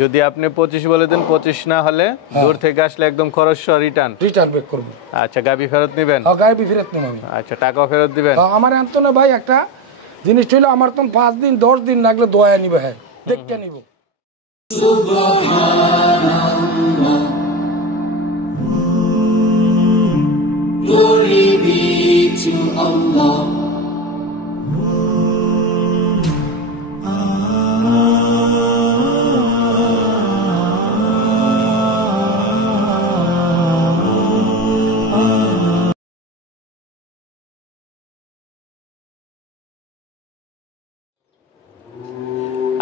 যদি আপনি 25 বলে দেন, 25 না হলে দূর থেকে আসলে একদম খরচ সহ রিটার্ন ব্যাক করব। আচ্ছা, গাবি ফেরত নেবেন? হ্যাঁ, গাবি ফেরত নেব আমি। আচ্ছা, টাকাও ফেরত দিবেন? আমার আন্তনে ভাই একটা জিনিস হইলো, আমার তো 5 দিন 10 দিন লাগলে দোয়া নিবে, হ্যাঁ দেখতে নিব। সুবহানাল্লাহ, glory be to Allah.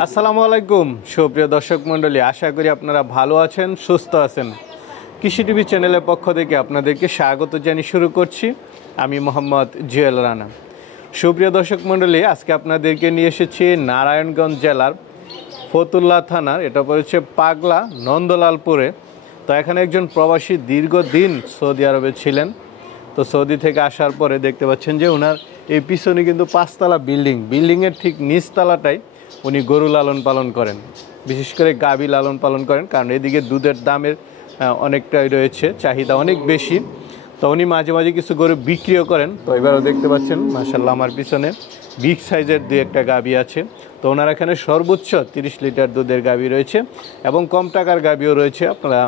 আসসালামু আলাইকুম সুপ্রিয় দর্শক মণ্ডলী, আশা করি আপনারা ভালো আছেন, সুস্থ আছেন। কৃষি টিভি চ্যানেলের পক্ষ থেকে আপনাদেরকে স্বাগত জানিয়ে শুরু করছি আমি মোহাম্মদ জুয়েল রানা। সুপ্রিয় দর্শক মণ্ডলী, আজকে আপনাদেরকে নিয়ে এসেছি নারায়ণগঞ্জ জেলার ফতুল্লা থানার, এটা পড়েছে পাগলা নন্দলালপুরে। তো এখানে একজন প্রবাসী দীর্ঘদিন সৌদি আরবে ছিলেন। তো সৌদি থেকে আসার পরে দেখতে পাচ্ছেন যে ওনার এই পিছনে কিন্তু 5তলা বিল্ডিংয়ের ঠিক নিচতলাটাই উনি গরু লালন পালন করেন, বিশেষ করে গাভী লালন পালন করেন, কারণ এদিকে দুধের দামের অনেকটাই রয়েছে, চাহিদা অনেক বেশি। তো উনি মাঝে মাঝে কিছু গরু বিক্রিও করেন। তো এবারও দেখতে পাচ্ছেন মাশাআল্লাহ আমার পিছনে বিগ সাইজের 2-1টা গাভী আছে। তো ওনার এখানে সর্বোচ্চ 30 লিটার দুধের গাভী রয়েছে এবং কম টাকার গাভীও রয়েছে, আপনারা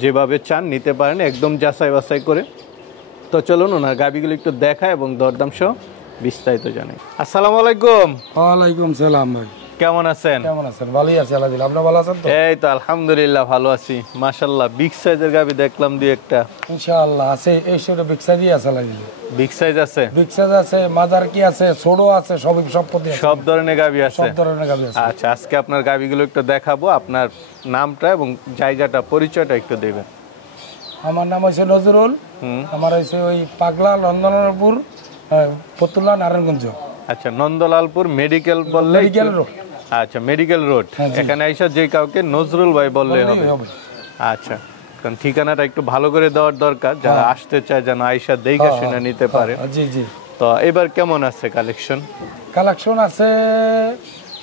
যেভাবে চান নিতে পারেন একদম যাচাই বাছাই করে। তো চলুন ওনার গাভীগুলো একটু দেখায় এবং দরদাম সহ বিস্তারিত জানাই। আসসালামু আলাইকুম। ওয়ালাইকুম সালাম ভাই, কেমন আছেন? কেমন আছেন? ভালোই আছি আলহামদুলিল্লাহ, আপনি ভালো আছেন তো? এই তো আলহামদুলিল্লাহ ভালো আছি। মাশাআল্লাহ বিগ সাইজের গাভী দেখলাম 2-1টা। ইনশাআল্লাহ আছে, এই সরে বিগ সাইজই আছে আলহামদুলিল্লাহ। বিগ সাইজ আছে, বিগ সাইজ আছে, মাজার কি আছে, ছোট আছে, সব পদ্ধতি আছে, সব ধরনের গাভী আছে, সব ধরনের গাভী আছে। আচ্ছা, আজকে আপনার গাভীগুলো একটু দেখাবো। আপনার নামটা এবং জায়গাটা পরিচয়টা একটু দেবেন। আমার নাম হইছে নজরুল, আমার হইছে ওই পাগলা নন্দলালপুর ফতুল্লা নারায়ণগঞ্জ। আচ্ছা, নন্দলালপুর মেডিকেল বললে? Medical road. আচ্ছা, মেডিকেল রোড। এখানে আইসা যে কাউকে নজরুল ভাই বললে হবে। আচ্ছা, কারণ ঠিকানাটা একটু ভালো করে দেওয়ার দরকার, যারা আসতে চায় যেন আইসা দেখে শুনে নিতে পারে। জি জি। তো এবার কেমন আছে কালেকশন? কালেকশন আছে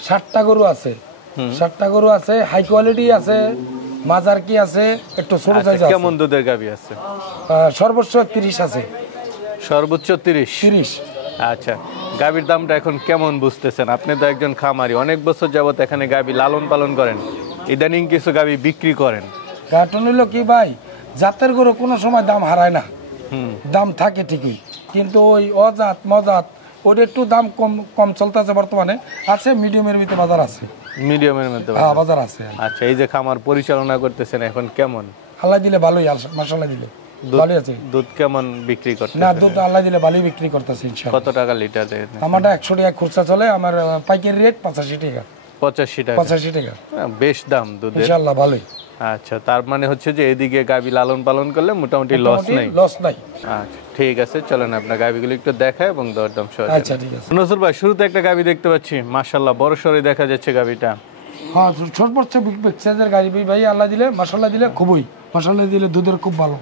60টা গরু আছে, 60টা গরু আছে, হাই কোয়ালিটি আছে, মাজার কি আছে, একটু ছোট সাইজ আছে। কেমন দুধের গাভী আছে? সর্বোচ্চ 30 আছে। সর্বোচ্চ 30? আচ্ছা, গাভীর দামটা এখন কেমন বুঝতেছেন? আপনি তো একজন খামারি, অনেক বছর যাবত এখানে গাভী লালন পালন করেন, ইদানিং কিছু গাভী বিক্রি করেন। কারণ হইলো কি ভাই, জাতের গরু কোনো সময় দাম হারায় না, দাম থাকে ঠিকই, কিন্তু ওই অজাত মজাত ওটা একটু দাম কম চলতেছে বর্তমানে। আছে মিডিয়ামের ভিতরে বাজার আছে, মিডিয়ামের মধ্যে বাজার আছে। আচ্ছা, এই যে খামার পরিচালনা করতেছেন এখন কেমন? আল্লাহ দিলে ভালোই, মাশাআল্লাহ দিলে ভালোই আছে। দুধ কেমন বিক্রি করতেছেন? না, দুধ আল্লাহ দিলে ভালোই বিক্রি করতেছে ইনশাআল্লাহ। কত টাকা লিটার দেন? আমারটা 100 টাকা খরচা চলে, আমার পাইকারি রেট 85 টাকা। 85 টাকা? বেশ দাম দুধের, ইনশাআল্লাহ ভালোই। আচ্ছা, তার মানে হচ্ছে যে এদিকে গাভী লালন পালন করলে মোটামুটি লস নাই? আচ্ছা, ঠিক আছে, চলেন আপনার গাভীগুলো একটু দেখায় এবং দরদাম সহ। আচ্ছা, ঠিক আছে। নজরুল ভাই, শুরুতে একটা গাভী দেখতে পাচ্ছি, মাশাআল্লাহ বড় সরই দেখা যাচ্ছে গাভীটা। হ্যাঁ, সর্বোচ্চ বিগ সাইজের গাভী ভাই, আল্লাহ দিলে মাশাআল্লাহ দিলে খুবই, মাশাআল্লাহ দিলে দুধের খুব ভালো,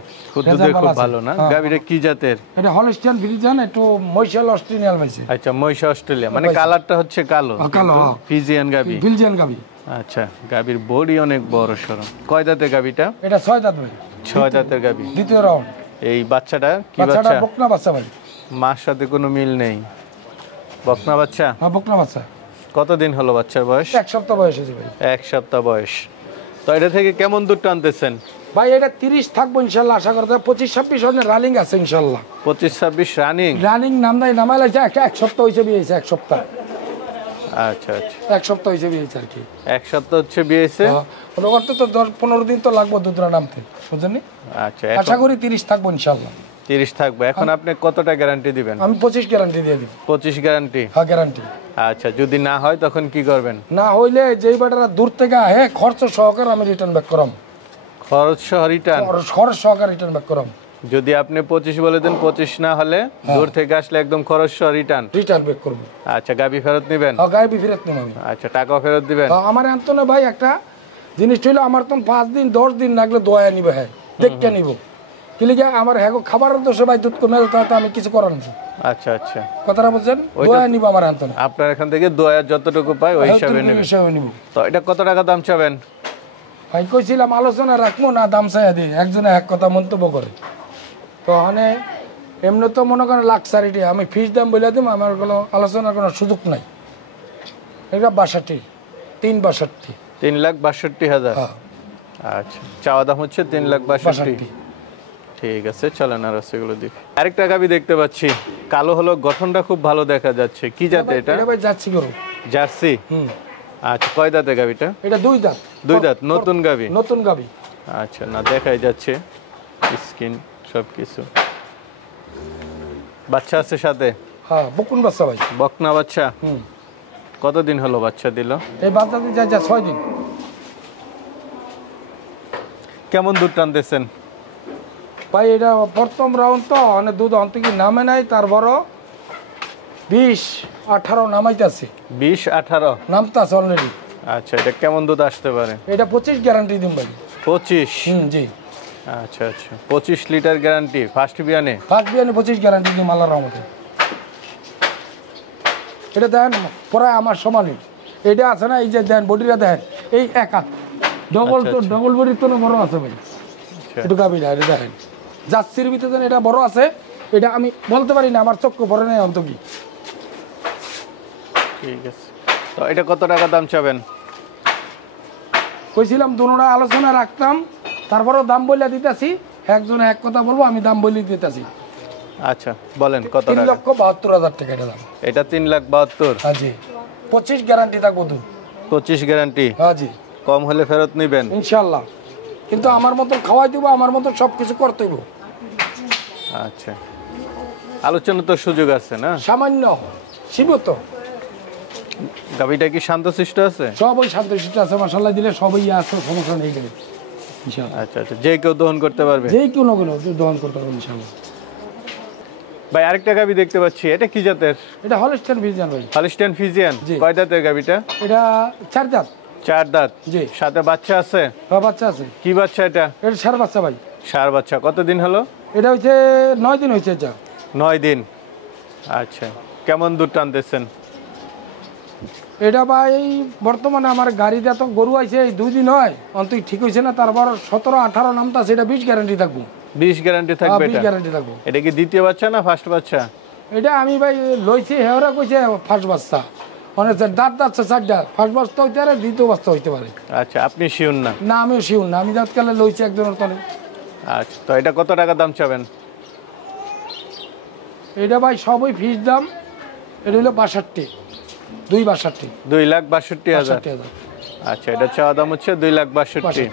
দুধের খুব ভালো না? গাভীটা কি জাতের? এটা হলস্টিয়ান ফ্রিজিয়ান, একটু মহিষাল অস্ট্রেলিয়ান ভাইছে। আচ্ছা, মহিষা অস্ট্রেলিয়া, মানে কালারটা হচ্ছে কালো? কালো, ফ্রিজিয়ান গাভী। ফ্রিজিয়ান গাভী। আচ্ছা, গাভীর বডি অনেক বড় সরো। কয় দাঁতের গাভীটা? এটা 6 দাঁত ভাই। 6 দাঁতের গাভী, দ্বিতীয় রাউন্ড। এই বাচ্চাটা কি বাচ্চা? বাচ্চাটা বকনা বাচ্চা ভাই। মার সাথে কোনো মিল নেই, বকনা বাচ্চা? হ্যাঁ, বকনা বাচ্চা। কতদিন হলো বাচ্চার বয়স? 1 সপ্তাহ বয়স হয়েছে ভাই। 1 সপ্তাহ বয়স। তো এটা থেকে কেমন দুধ টানতেছেন ভাই? এটা 30 থাকবো ইনশাআল্লাহ, আশা করতে 25-26 রানের রানিং আছে ইনশাআল্লাহ। 25-26 রানিং নামাইলে যা 1 সপ্তাহ হইছে বিয়েছে, 1 সপ্তাহ। আচ্ছা আচ্ছা, 1 সপ্তাহ হইছে বিয়েছে আর কি। 1 সপ্তাহ হচ্ছে বিয়েছে। ওটা তো 10-15 দিন তো লাগবে দুধটা নামতে, বুঝছেন? আচ্ছা, আশা করি 30 থাকবো ইনশাআল্লাহ। 30 থাকবে। এখন আপনি কতটা গ্যারান্টি দিবেন? আমি 25 গ্যারান্টি দিয়ে দিব। 25 গ্যারান্টি? হ্যাঁ, গ্যারান্টি। আচ্ছা, যদি না হয় তখন কি করবেন? না হইলে যেই বাটারা দূর থেকে আহে খরচ সহকারে আমি রিটার্ন ব্যাক করাম। খরচ সহ রিটার্ন? খরচ সহকারে রিটার্ন ব্যাক করাম। যদি আপনি 25 বলে দেন, 25 না হলে দূর থেকে আসলে একদম খরচ সহ রিটার্ন ব্যাক করব। আচ্ছা, গাভী ফেরত নেবেন? হ্যাঁ, গাভী ফেরত নেব আমি। আচ্ছা, টাকাও ফেরত দিবেন? আমার আন্তনে ভাই একটা জিনিস হইলো, আমার তো 5 দিন 10 দিন লাগলে দোয়া নিবে, হ্যাঁ দেখতে নিব। কিলিগা আমার হ্যাঁ খাবারের দোষে ভাই দুধ কমে যেতে আমি কিছু করার না। আচ্ছা আচ্ছা, কথাটা বুঝছেন? দোয়া নিব আমার আন্তনে। আপনার এখান থেকে দোয়া যতটুকু পাই ওই হিসাবে নেব। তো এটা কত টাকা দাম চাবেন? ভাই কইছিলাম আলোচনা রাখবো না দাম চাইয়া দিই, একজনে এক কথা মন্তব্য করে। তো মানে এমনি তো মনে করেন লাক্সারিটি, আমি ফিস দাম বলে দিম, আমার কোনো আলোচনার কোনো সুযোগ নাই। এটা 62, 362। 3,62,000। হ্যাঁ আচ্ছা, চাওয়া দাম হচ্ছে 3,62,000। 62। ঠিক আছে, চলেন আর সেগুলো দেখি। আরেকটা গাবি দেখতে পাচ্ছি, কালো হলো, গঠনটা খুব ভালো দেখা যাচ্ছে। কি জাতে এটা? এটা ভাই যাচ্ছি গরু। জার্সি। আচ্ছা, কয় দাঁতে গাবিটা? এটা 2 দাঁত। 2 দাঁত, নতুন গাবি। নতুন গাবি। আচ্ছা, না দেখাই যাচ্ছে স্কিন সব কিছু। বাচ্চা আছে সাথে? হ্যাঁ, বকুন বাচ্চা ভাই। বকনা বাচ্চা। কতদিন হলো বাচ্চা দিল? এই বাচ্চাটি যা 6 দিন। কেমন দুধ টানতেছেন ভাই এটা প্রথম রাউন্ড তো অনেক দুধ অন্তকি নামে নাই, তার বড় 20-18 নামাইতেছে। 20-18 নামতাছে অলরেডি। আচ্ছা, এটা কেমন দুধ আসতে পারে? এটা 25 গ্যারান্টি দিন ভাই। 25? জি। আচ্ছা আচ্ছা, 25 লিটার গ্যারান্টি ফার্স্ট বিয়ানে? ফার্স্ট বিয়ানে 25 গ্যারান্টি দিন আল্লাহর রহমতে। এটা দেখেন প্রায় আমার সমানই। এটা আছে না, এই যে দেন বডিটা দেখেন, এই এক হাত ডবল, তো ডবল বডির তো বড় আছে ভাই। একটু গাবিটা এটা দেখেন, জার্সির ভিতরে এটা বড় আছে। এটা আমি বলতে পারি না, আমার চক্ষু পড়ে নেই অন্ত কি। ঠিক আছে, তো এটা কত টাকা দাম চাবেন? কইছিলাম দুনোটা আলোচনা রাখতাম, তারপরেও দাম বলে দিতেছি। একজনে এক কথা বলবো, আমি দাম বলে দিতেছি। আচ্ছা বলেন কত টাকা? 3,72,000 টাকা এটা দাম। এটা 3,72,000? হ্যাঁ জি। 25 গ্যারান্টি থাকবো তো। 25 গ্যারান্টি? হ্যাঁ জি। কম হলে ফেরত নেবেন ইনশাল্লাহ, কিন্তু আমার মতো খাওয়াই দিব, আমার মতো সব কিছু করতে দিব। আচ্ছা, আলোচনা তো সুযোগ আছে না? সামান্য সীমিত। গাবিটা কি শান্তশিষ্ট আছে? সবই শান্তশিষ্ট আছে, মশালা দিলে সবই আছে, সমস্যা নেই গেলে ইনশাল্লাহ। আচ্ছা আচ্ছা, যে কেউ দহন করতে পারবে? যে কেউ নগেল দহন করতে পারবো ইনশাল্লাহ। ভাই আরেকটা গাবি দেখতে পাচ্ছি, এটা কি জাতের? এটা হলস্টাইন ফ্রিজিয়ান ভাই। Holstein Friesian? জি। কয় দাঁতের গাবিটা? এটা 4 দাঁত। 4 দাঁত? জি। সাথে বাচ্চা আছে? হ্যাঁ, বাচ্চা আছে। কি বাচ্চা এটা? এটা ষাঁড় বাচ্চা ভাই। ষাঁড় বাচ্চা। কতদিন হলো? এটা হচ্ছে 9 দিন হয়েছে। এটা 9 দিন। আচ্ছা, কেমন দুধ টানতেছেন? এটা ভাই বর্তমানে আমার গাড়িতে তো গরু আছে, এই 2 দিন হয় অন্তত ঠিক হয়েছে না, তারপর 17-18 নামতা, সেটা 20 গ্যারান্টি থাকবো। 20 গ্যারান্টি থাকবে? 20 গ্যারান্টি থাকবো। এটা কি দ্বিতীয় বাচ্চা না ফার্স্ট বাচ্চা? এটা আমি ভাই লইছি, হেওরা কইছে ফার্স্ট বাচ্চা। মানে দাঁত দাঁতছে 4 দাঁত, ফার্স্ট বাচ্চা হইতে পারে, দ্বিতীয় বাচ্চা হইতে পারে। আচ্ছা, আপনি শিওর না? না, আমিও শিউর না, আমি দাঁতকালে লইছি একজনের তলে। আচ্ছা, তো এটা কত টাকা দাম চাবেন? এটা ভাই সবই ফিস দাম। এটা হলো 62, 2,62,000। 2,62,000? আচ্ছা, এটা চাওয়া দাম হচ্ছে 2,62,000।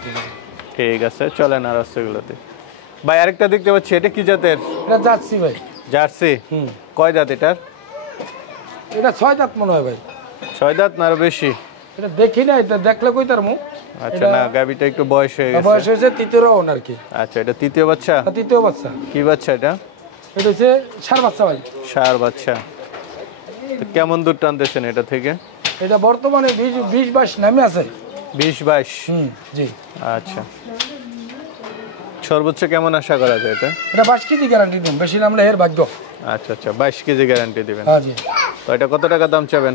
ঠিক আছে, চলেন আর সেগুলোতে। ভাই আরেকটা দেখতে পাচ্ছি, এটা কি জাতের? এটা জার্সি ভাই। জার্সি? কয় দাঁত এটার? এটা 6 দাঁত মনে হয় ভাই। 6 দাঁত না আরো বেশি? এটা দেখি না, এটা দেখলে কই তার মুখ। আচ্ছা, না গাবিটা একটু বয়স হয়ে গেছে। বয়স হয়েছে 3য় রাউন্ড আর কি। আচ্ছা, এটা তৃতীয় বাচ্চা? 3য় বাচ্চা। কি বাচ্চা এটা? এটা হচ্ছে ষাঁড় বাচ্চা ভাই। ষাঁড় বাচ্চা। তো কেমন দুধ টানতেছেন এটা থেকে? এটা বর্তমানে 20-22 নামে আছে। 20-22? জি। আচ্ছা, সর্বোচ্চ কেমন আশা করা যায় এটা? এটা 22 কেজি গ্যারান্টি দিন, বেশি নামলে এর ভাগ্য। আচ্ছা আচ্ছা, 22 কেজি গ্যারান্টি দিবেন? হ্যাঁ জি। তো এটা কত টাকা দাম চাবেন?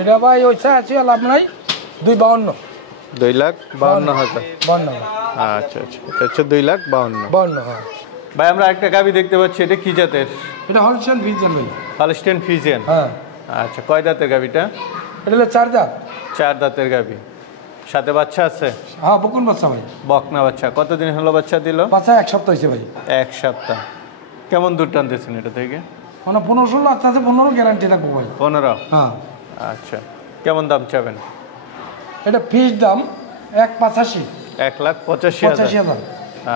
এটা ভাই ওইটা আছে, লাভ নাই, 2,52,000। 2,52,000? 52,000। আচ্ছা আচ্ছা, এটা হচ্ছে 2,52,000। 52, হ্যাঁ। ভাই আমরা একটা গাবি দেখতে পাচ্ছি, এটা কি জাতের? এটা হলস্টাইন ফ্রিজিয়ান ভাই। Holstein Friesian? হ্যাঁ। আচ্ছা, কয় দাঁতের গাবিটা? এটা হলো 4 দাঁত। 4 দাঁতের গাবি। সাথে বাচ্চা আছে? হ্যাঁ, বকুন বাচ্চা ভাই। বকনা বাচ্চা। কতদিন হলো বাচ্চা দিল? বাচ্চা 1 সপ্তাহ হয়েছে ভাই। 1 সপ্তাহ। কেমন দুধ টানতেছেন এটা থেকে? মানে 15-16 আস্তে আস্তে 15 গ্যারান্টি থাকবো ভাই। 15? হ্যাঁ। আচ্ছা, কেমন দাম চাবেন? এটা ফিস দাম 1,85,000। 1,85,000? 85,000।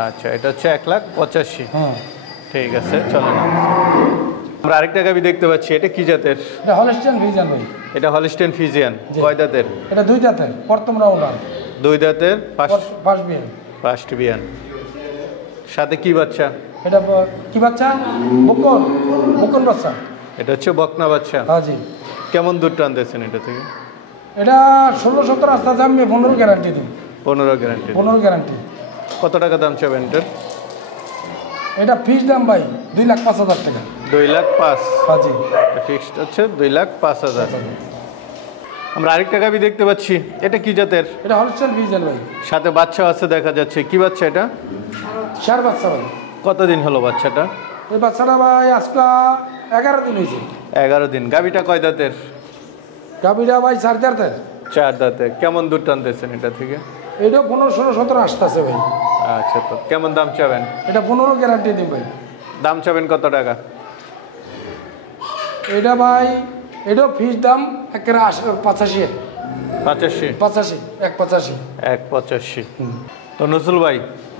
আচ্ছা, এটা হচ্ছে 1,85,000। হ্যাঁ। ঠিক আছে, চলেন। আমরা আরেকটা গাবি দেখতে পাচ্ছি, এটা কি জাতের? এটা হলস্টাইন ফ্রিজিয়ান ভাই। এটা হলস্টাইন ফ্রিজিয়ান? কয় দাঁতের? এটা 2 দাঁতের, প্রথম রাউন্ড। 2 দাঁতের, ফার্স্ট বিয়ান। ফার্স্ট বিয়ান। সাথে কি বাচ্চা? এটা কি বাচ্চা? বকন, বকন বাচ্চা। এটা হচ্ছে বকনা বাচ্চা? হ্যাঁ জি। কেমন দুধ টানতেছেন এটা থেকে? এটা 16-17 আস্তে আস্তে আমি 15 গ্যারান্টি দিই। 15 গ্যারান্টি? 15 গ্যারান্টি। কত টাকা দাম চাবেন এটার? এটা ফিস দাম ভাই 2,05,000 টাকা। 2,05,000? হ্যাঁ জি। ফিক্সড হচ্ছে 2,05,000। আমরা আরেকটা গাভী দেখতে পাচ্ছি, এটা কি জাতের? এটা হলস্টেইন ফ্রিজিয়ান ভাই। সাথে বাচ্চা আছে দেখা যাচ্ছে, কি বাচ্চা এটা? ষাঁড় বাচ্চা ভাই। কতদিন হলো বাচ্চাটা? এই বাচ্চাটা ভাই আজকে 11 দিন হয়েছে। 11 দিন। গাভীটা কয় দাঁতের? গাভীটা ভাই 4 দাঁতের। 4 দাঁতের। কেমন দুধ টানতেছেন এটা থেকে? এটা 15, 16, 17 আসতেছে ভাই। আচ্ছা, তো কেমন দাম চাবেন? এটা 15 গ্যারান্টি দিই ভাই। দাম চাবেন কত টাকা? এটা ভাই এটাও ফিস দাম একেবারে 85। 85? 85, 185। 185। তো নজরুল ভাই,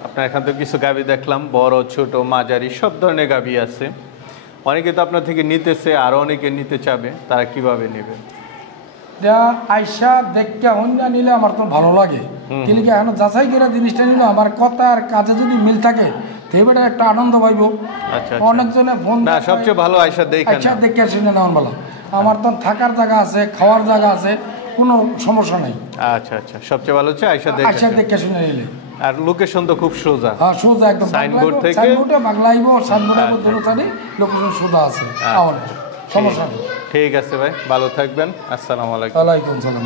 আপনার এখান থেকে কিছু গাভী দেখলাম, বড় ছোট মাঝারি সব ধরনের গাভী আছে। অনেকে তো আপনার থেকে নিতেছে, আরও অনেকে নিতে চাবে, তারা কিভাবে নেবে? এটা আইসা দেখতে হন্যা নিলে আমার তো ভালো লাগে, কিন্তু কি এখন যাচাই করে জিনিসটা নিলে আমার কথা আর কাজে যদি মিল থাকে তেবেটা একটা আনন্দ পাইব। আচ্ছা, অনেকজনে ফোন না, সবচেয়ে ভালো আইসা দেখেন, আইসা দেখে শুনে নেওয়ার ভালো। আমার তো থাকার জায়গা আছে, খাওয়ার জায়গা আছে, কোনো সমস্যা নেই। আচ্ছা আচ্ছা, সবচেয়ে ভালো হচ্ছে আইসা আইসা দেখে। দেখে শুনে নিলে আর লোকেশন তো খুব সোজা। হ্যাঁ, সোজা একদম। সাইনবোর্ড থেকে সাইনবোর্ডে বাংলাইব, সাইনবোর্ডে দূরচারি লোকেশন সোজা আছে, আমাদের সমস্যা নেই। ঠিক আছে ভাই, ভালো থাকবেন। আসসালামু আলাইকুম। ওয়ালাইকুম সালাম।